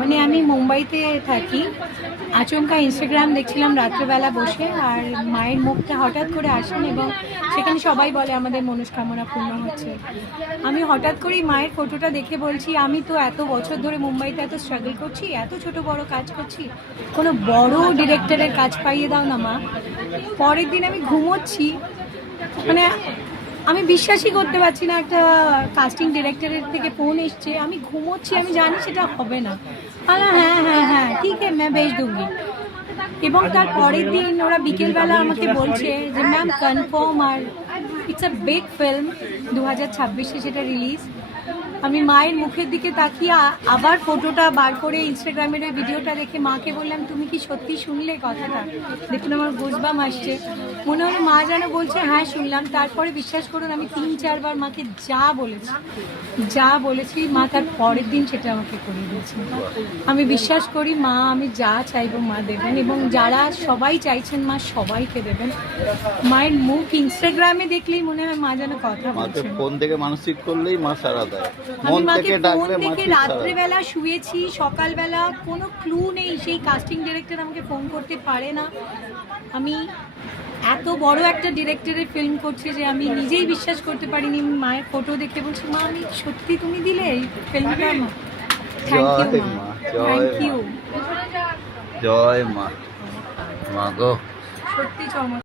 মানে আমি মুম্বাইতে থাকি, আচমকা ইনস্টাগ্রাম দেখছিলাম রাত্রেবেলা বসে, আর মায়ের মুখটা হঠাৎ করে আসেন এবং সেখানে সবাই বলে আমাদের মনস্কামনা পূর্ণ হচ্ছে। আমি হঠাৎ করেই মায়ের ফটোটা দেখে বলছি, আমি তো এত বছর ধরে মুম্বাইতে এত স্ট্রাগল করছি, এত ছোট বড় কাজ করছি, কোনো বড় ডিরেক্টরের কাজ পাইয়ে দাও না মা। পরের দিন আমি ঘুমোচ্ছি, মানে আমি বিশ্বাসই করতে পারছি না, একটা কাস্টিং ডিরেক্টরের থেকে ফোন এসছে, আমি ঘুমোচ্ছি, আমি জানি সেটা হবে না। হ্যাঁ হ্যাঁ হ্যাঁ ঠিক আছে ম্যাম ভেজ दूंगी। এবং তার পরের দিন ওরা বিকেলবেলা আমাকে বলছে যে ম্যাম কনফার্ম, আর ইটস আ বিগ ফিল্ম, 2026-এ সেটা রিলিজ। আমি মায়ের মুখের দিকে তাকিয়ে আবার ফটোটা বার করে ইনস্টাগ্রামের ওই ভিডিওটা দেখে মাকে বললাম, তুমি কি সত্যি শুনলে কথাটা? দেখুন আমার গুজবাম আসছে, মনে হলো মা যেন বলছে হ্যাঁ শুনলাম। তারপরে বিশ্বাস করুন আমি 3-4 বার মাকে যা বলেছি মা তার পরের দিন সেটা আমাকে করে দিয়েছে। আমি বিশ্বাস করি মা, আমি যা চাইবো মা দেবেন, এবং যারা সবাই চাইছেন মা সবাইকে দেবেন। মায়ের মুখ ইনস্টাগ্রামে দেখলেই মনে হয় মা যেন কথা বলছেন। ফোন থেকে মানসিক করলেই মা সাড়া দেয়। আমি মাকে ফোন থেকে রাত্রেবেলা শুয়েছি, সকালবেলা কোনো ক্লু নেই, সেই কাস্টিং ডিরেক্টর আমাকে ফোন করতে পারে না। আমি এত বড় একটা ডিরেক্টরের ফিল্ম করছি যে আমি নিজেই বিশ্বাস করতে পারিনি। মায়ের ফটো দেখতে বলছি, মা আমি সত্যি তুমি দিলে এই ফিল্মটা? মা থ্যাংক ইউ মা, থ্যাংক ইউ। জয় মা, মা গো সত্যি চমৎকার।